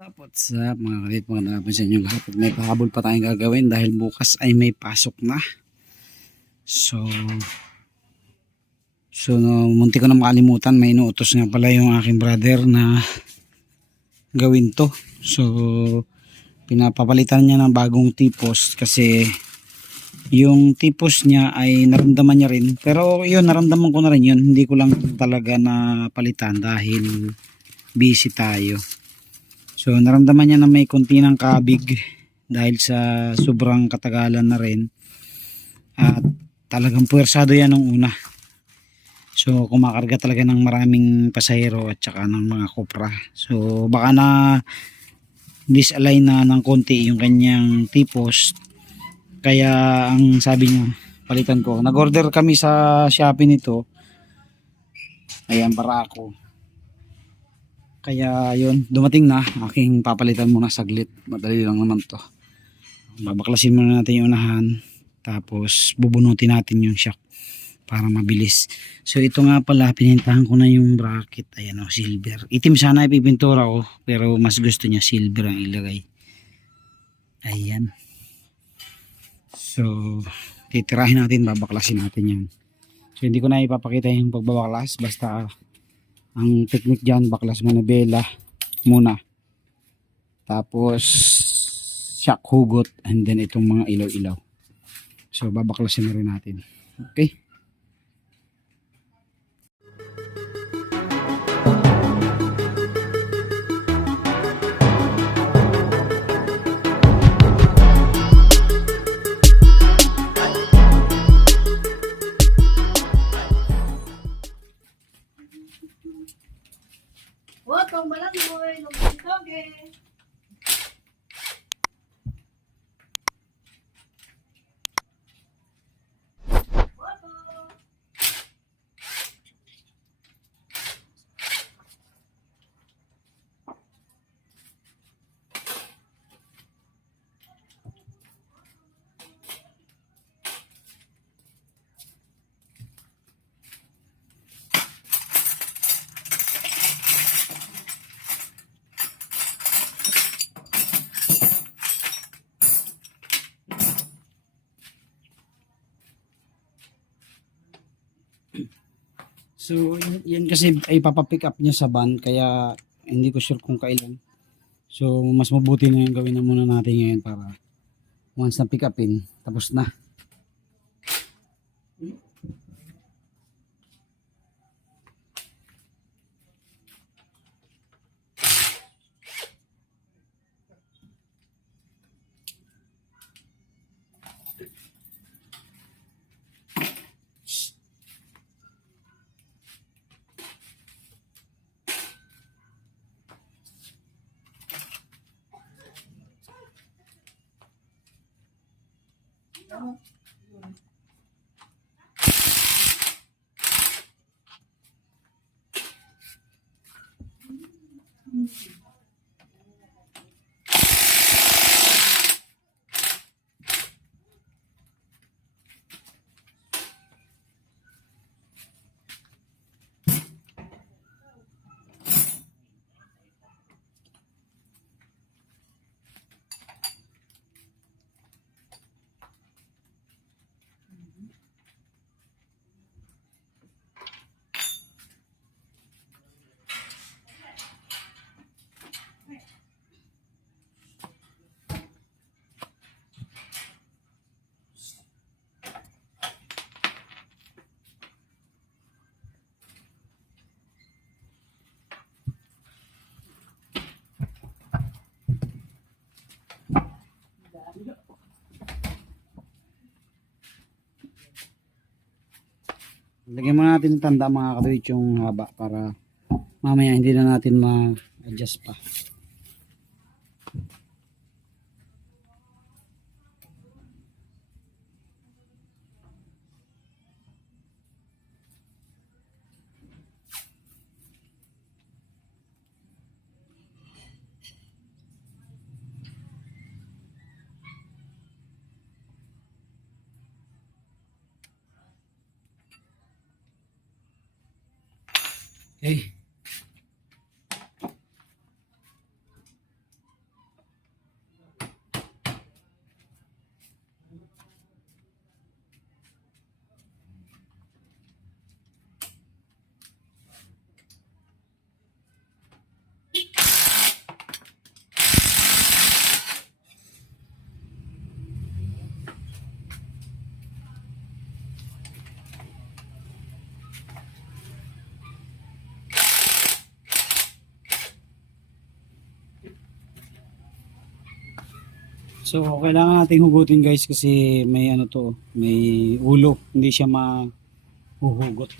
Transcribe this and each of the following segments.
What's up mga kalit, mga napansin nyo lahat. May pahabol pa tayong gagawin dahil bukas ay may pasok na. So munti ko na makalimutan, may inuutos nga pala yung aking brother na gawin to. So pinapapalitan niya ng bagong tipos kasi yung tipos niya ay naramdaman niya rin. Pero yun, naramdaman ko na rin yun. Hindi ko lang talaga napalitan dahil busy tayo. So naramdaman niya na may konti ng kabig dahil sa sobrang katagalan na rin. At talagang puwersado yan nung una. So kumakarga talaga ng maraming pasahero at saka ng mga kopra. So baka na disalign na ng konti yung kanyang tipos. Kaya ang sabi niya, palitan ko. Nag-order kami sa Shopee nito. Ayan, para ako. Kaya yun, dumating na. Aking papalitan muna saglit. Madali lang naman to. Babaklasin muna natin yung unahan. Tapos bubunutin natin yung shock para mabilis. So ito nga pala, pinintahan ko na yung bracket. Ayan o, silver. Itim sana ipipintura ko, pero mas gusto niya silver ang ilagay. Ayan. So titirahin natin, babaklasin natin yan. So hindi ko na ipapakita yung pagbabaklas. Basta ang technique dyan, baklas manabela muna, tapos shock hugot, and then itong mga ilaw-ilaw. So babaklasin na rin natin. Okay. Otong malangoy, lumitoge. So yan kasi ay papapick up niya sa van, kaya hindi ko sure kung kailan. So mas mabuti na yung gawin na muna natin ngayon para once na pick upin, tapos na. Lagyan muna natin tanda mga katuwid yung haba para mamaya hindi na natin ma-adjust pa. Okay. So, kailangan nating hugutin guys kasi may ano to, may ulo. Hindi siya mahuhugot.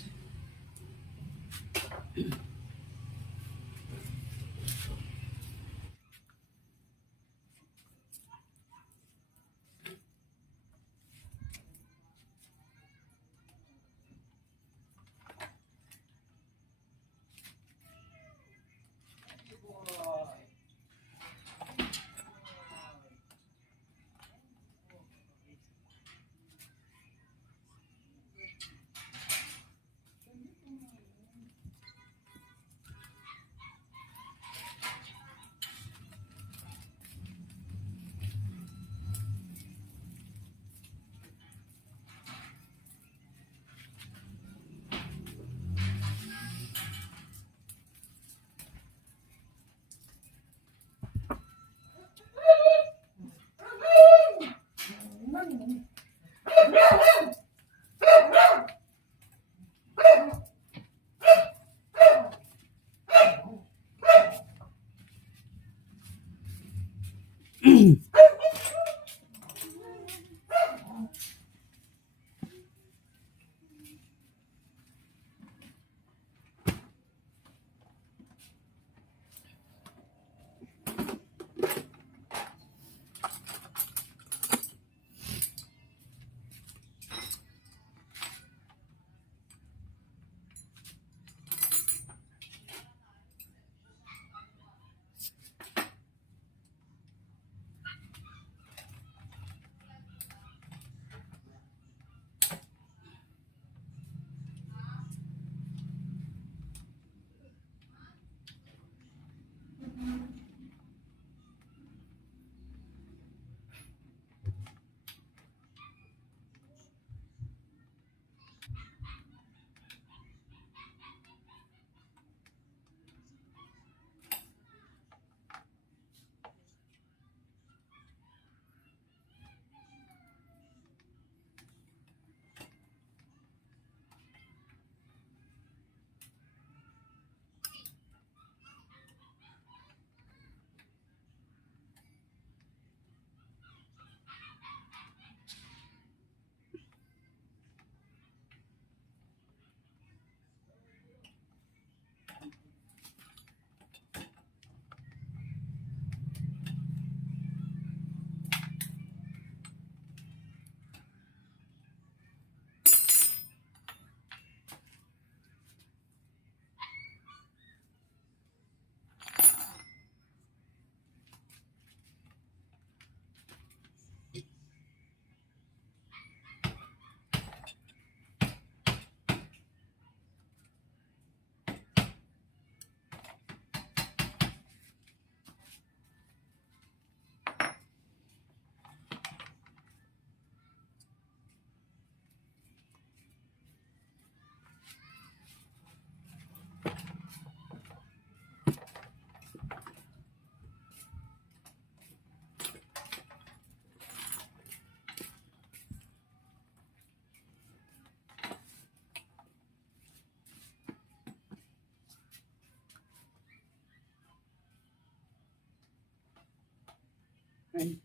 Ay.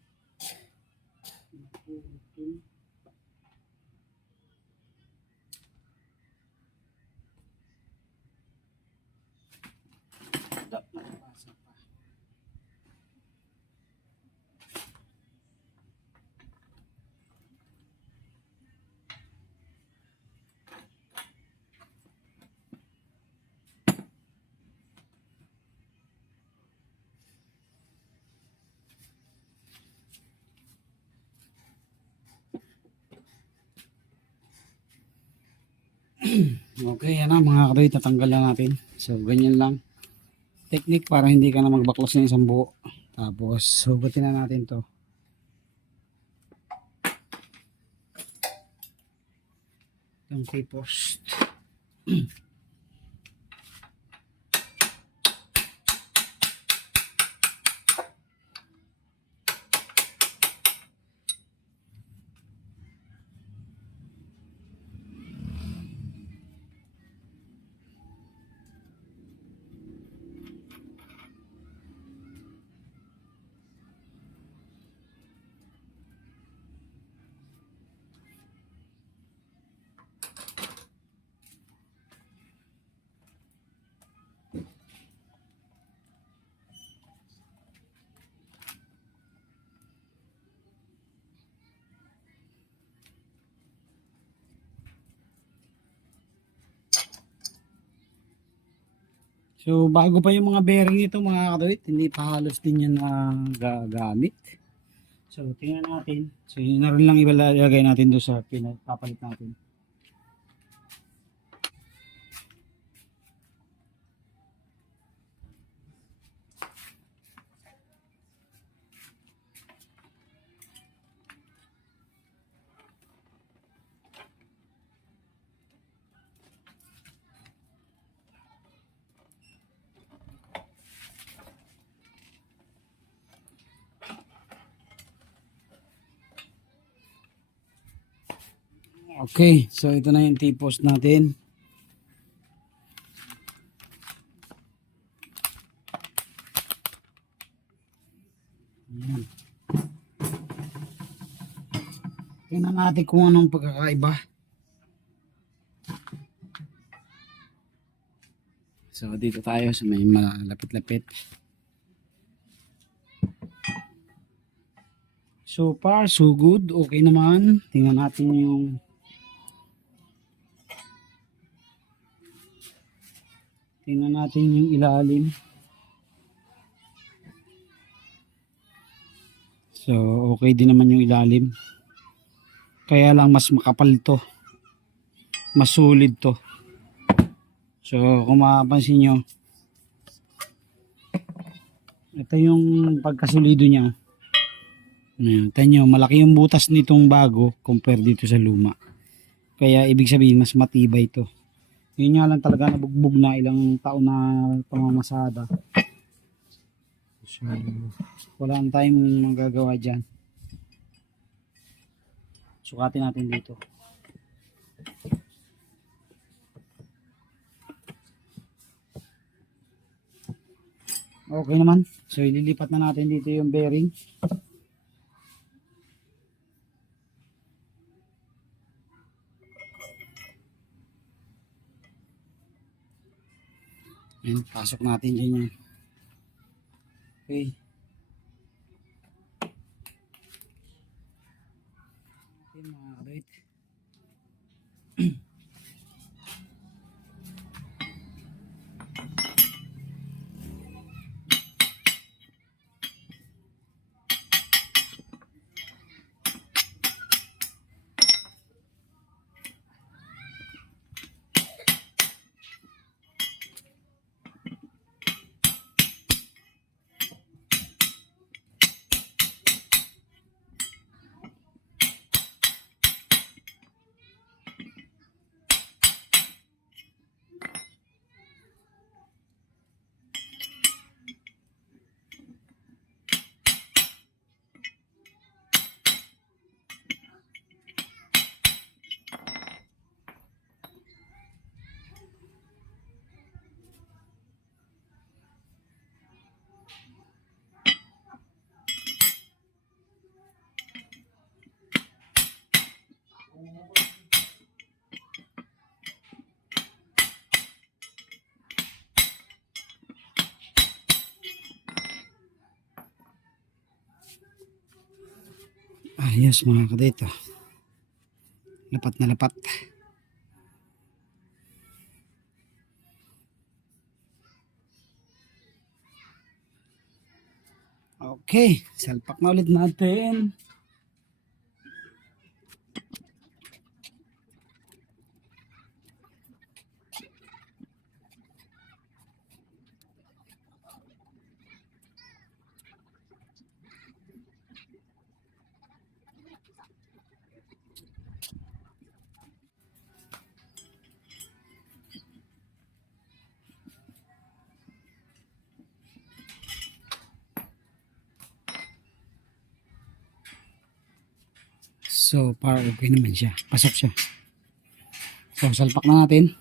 Okay, yan na mga kadoy, tatanggal na natin. So, ganyan lang. Technique para hindi ka na magbaklas ng isang buo. Tapos, hugutin na natin to. Yung K-post. So bago pa yung mga bearing nito mga kadawit, hindi pa halos din yan na gagamit. So tingnan natin. So yun na rin lang ilalagay natin doon sa pinapapalit natin. Okay, so ito na yung T-post natin. Ayan. Tingnan natin kung anong pagkakaiba. So dito tayo sa may malapit-lapit. So far, so good. Okay naman. Tingnan natin yung ilalim. So, okay din naman yung ilalim. Kaya lang mas makapal to. Mas solid to. So, kung mapapansin nyo, ito yung pagkasulido niya. Ayan, tanyo, malaki yung butas nitong bago compare dito sa luma. Kaya ibig sabihin, mas matibay to. Yun nga lang talaga nabugbog na ilang taon na pamamasada. So, wala nang tayong magagawa dyan. Sukatin natin dito. Okay naman. So, ililipat na natin dito yung bearing. Ayan, pasok natin dyan yan. Okay. Okay mga kabait. Ayos mga kadito. Lapat na lapat. Okay, salpak na ulit natin. So, far okay naman siya. Pasok siya. So, salpak na natin.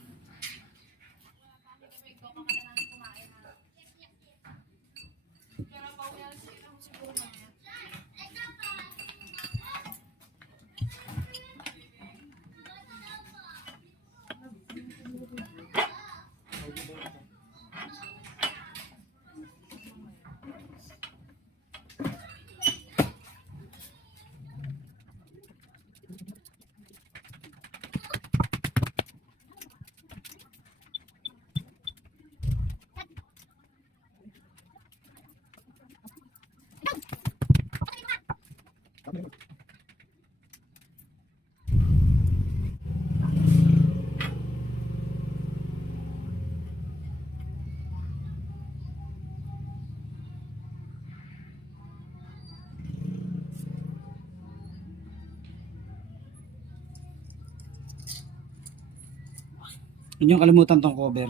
Huwag niyong kalimutan tong cover.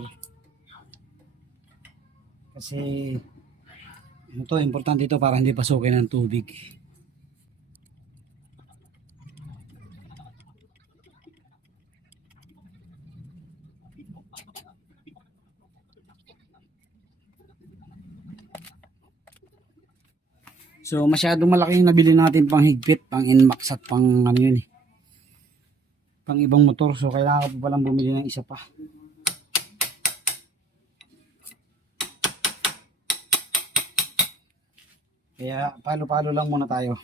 Kasi ano to, importante ito para hindi pasukin ng tubig. So masyadong malaki yung nabili natin pang higpit, pang Inmax at pang ano yun eh, pang ibang motor. So kailangan ko pa palang bumili ng isa pa. Kaya palo-palo lang muna tayo.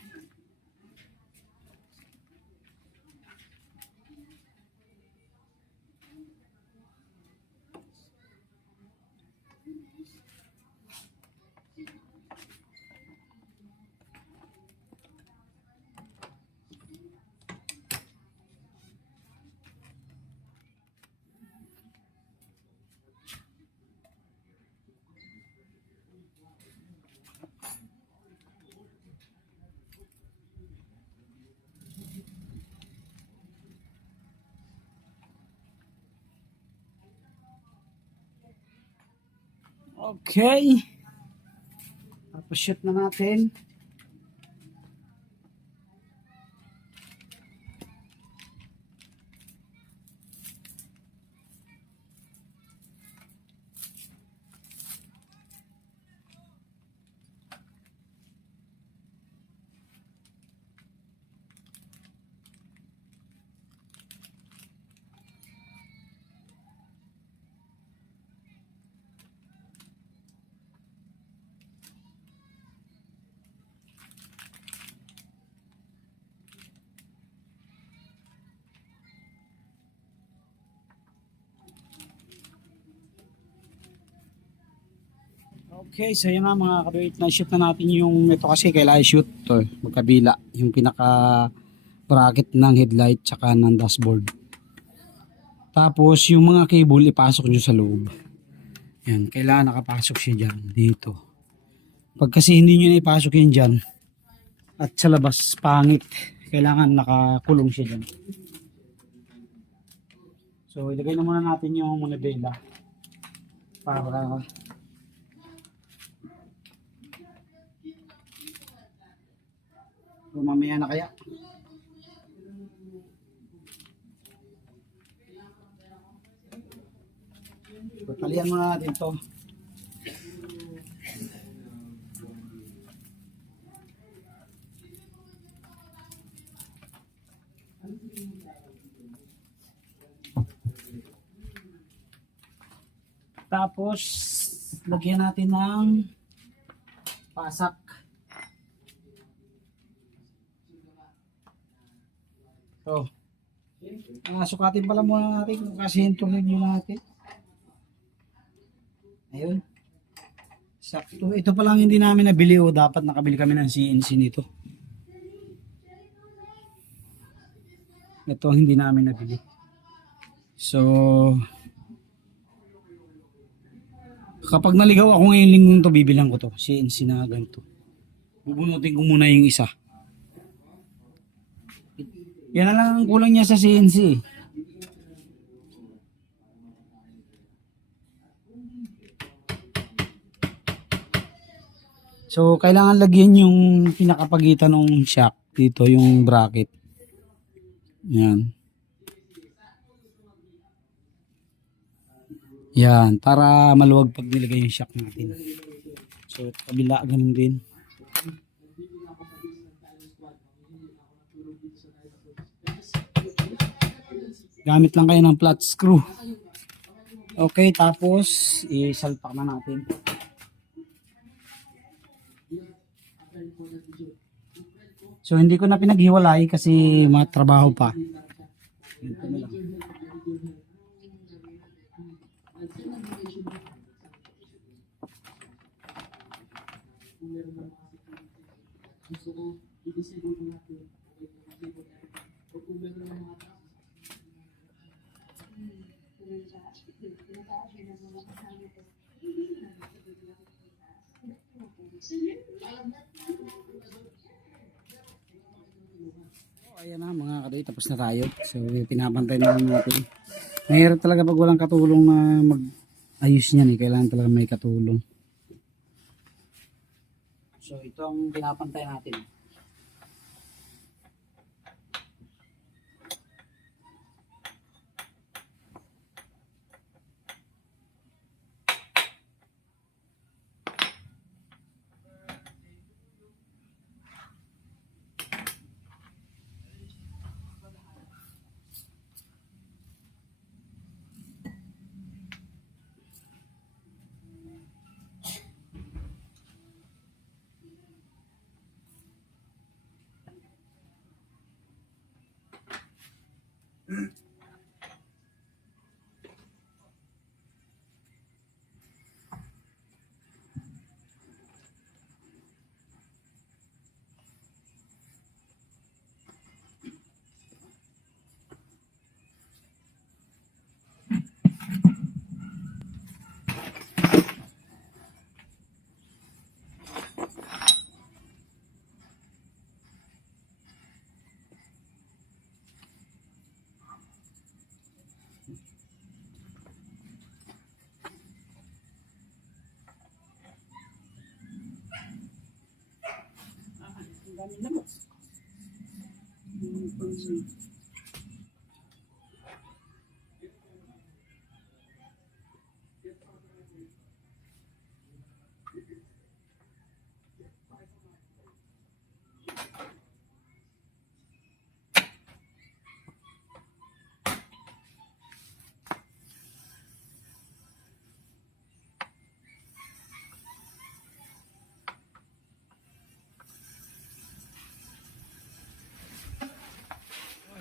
Okay. Tapos shoot na natin. Okay, so yun na mga kabait, na shoot na natin yung ito kasi kailangan shoot to, magkabila yung pinaka bracket ng headlight tsaka ng dashboard. Tapos yung mga cable ipasok nyo sa loob. Yan, kailangan nakapasok siya dyan, dito. Pag kasi hindi nyo na ipasok yun dyan at sa labas pangit, kailangan nakakulong siya dyan. So ilagay na muna natin yung manibela para mamaya na kaya. Pagpalian muna natin to. Tapos lagyan natin ng pasak. So, sukatin pala muna natin kung kasi yung tornilyo natin. Ayun. Sakto. Ito pa lang hindi namin nabili o dapat nakabili kami ng CNC nito. Ito hindi namin nabili. So, kapag naligaw ako ngayong linggong to, bibilang ko to. CNC na ganito. Bubunutin ko muna yung isa. Yan na lang ang kulang niya sa CNC. So, kailangan lagyan yung pinakapagitan ng shock dito, yung bracket. Yan. Yan, para maluwag pag nilagay yung shock natin. So, kabila, ganun din. Gamit lang kayo ng flat screw. Okay, tapos isalpak na natin. So hindi ko na pinaghiwalay kasi matrabaho pa. Ito na lang. Ayan na mga kadoy, tapos na tayo. So pinapantay na natin. Mahirap talaga pag walang katulong na mag-ayos niyan eh. Kailangan talaga may katulong. So ito ang pinapantay natin.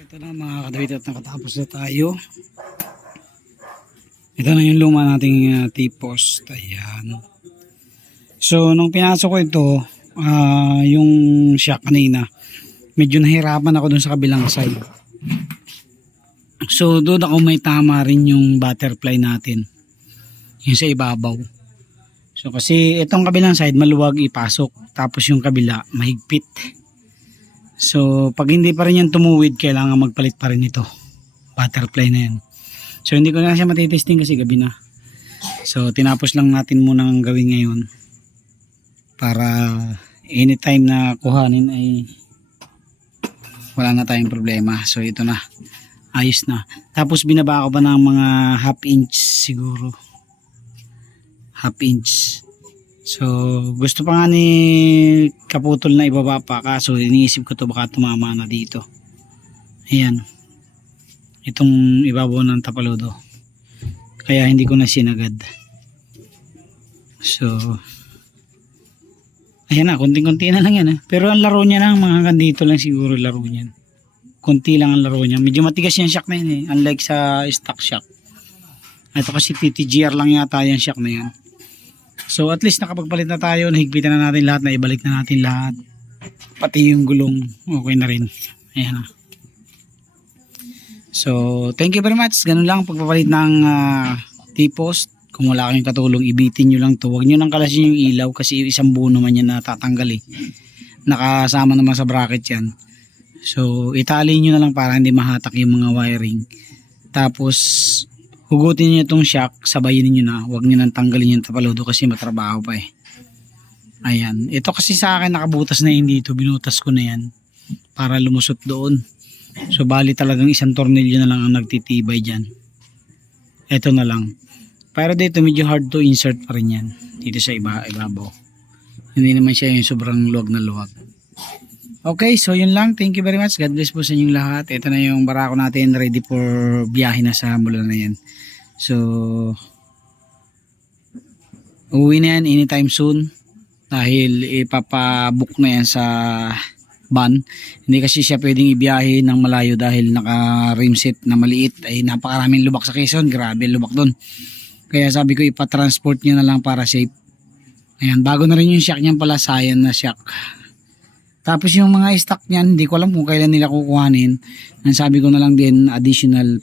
Ito na mga kadawit at nakatapos na tayo. Ito na yung luma nating T-post. Ayan. So nung pinasok ko ito, yung shock kanina, medyo nahirapan ako dun sa kabilang side. So doon ako may tama rin yung butterfly natin. Yung sa ibabaw. So kasi itong kabilang side maluwag ipasok. Tapos yung kabila mahigpit. So pag hindi pa rin yan tumuwid, kailangan magpalit pa rin ito. Butterfly na yan. So hindi ko na siya matitesting kasi gabi na. So tinapos lang natin munang gawin ngayon. Para anytime na kuhanin ay wala na tayong problema. So ito na. Ayos na. Tapos binaba ko pa ng mga half inch siguro. Half inch. So gusto pa nga ni Kaputol na ibaba pa, kaso iniisip ko to baka tumama na dito. Ayan. Itong ibabaw ng tapalodo. Kaya hindi ko na sinagad. So ayan na, konting-konti na lang yan. Pero ang laro niya lang, mga kandito lang siguro laro niyan. Konti lang ang laro niya. Medyo matigas yung shock na yun eh. Unlike sa stock shock. Ito kasi TTGR lang yata yung shock na yan. So at least nakapagpalit na tayo. Nahigpitan na natin lahat. Naibalik na natin lahat. Pati yung gulong. Okay na rin. Ayan na. So thank you very much. Ganun lang pagpapalit ng T-post. Kung wala kayong katulong, ibitin nyo lang to. Huwag nyo nang kalasin yung ilaw kasi isang buo naman yan natatanggal eh. Nakasama naman sa bracket yan. So itali nyo na lang para hindi mahatak yung mga wiring. Tapos hugutin nyo itong shock, sabayin nyo na. Huwag nyo nang tanggalin yung tapalodo kasi matrabaho pa eh. Ayan. Ito kasi sa akin nakabutas na yun dito. Binutas ko na yan para lumusot doon. So bali talagang isang tornilyo na lang ang nagtitibay dyan. Ito na lang. Pero dito medyo hard to insert pa rin yan. Dito sa ibabaw. Hindi naman siya yung sobrang luwag na luwag. Okay, so yun lang. Thank you very much. God bless po sa inyong lahat. Ito na yung barako natin ready for biyahe na sa mula na yan. So uwi na yan anytime soon. Dahil ipapabook na yan sa van. Hindi kasi siya pwedeng ibiyahe ng malayo dahil naka rim set na maliit. Ay napakaraming lubak sa Quezon. Grabe lubak dun. Kaya sabi ko ipatransport nyo na lang para safe. Ayan, bago na rin yung shock niyan pala, Saiyan na shock. Tapos yung mga stock niyan, hindi ko alam kung kailan nila kukuhanin. Ang sabi ko na lang din, additional,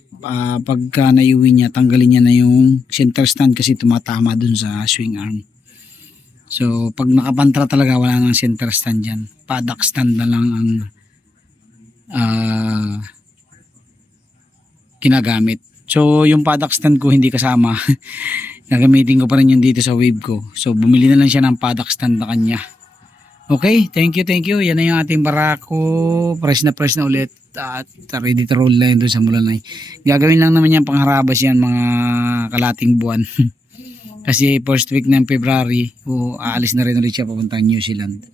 pagka naiuwi niya, tanggalin niya na yung center stand kasi tumatama dun sa swing arm. So, pag nakapantra talaga, wala nang center stand dyan. Paddock stand na lang ang ginagamit. So yung paddock stand ko hindi kasama. Gagamitin ko pa rin yun dito sa wave ko. So bumili na lang siya ng paddock stand na kanya. Okay, thank you, thank you. Yan na yung ating barako. Press na ulit. At ready to roll na yun doon sa Mulanay. Gagawin lang naman yan pangharabas yan mga kalating buwan. Kasi first week ng February, aalis na rin ulit siya papuntang New Zealand.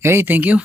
Okay, thank you.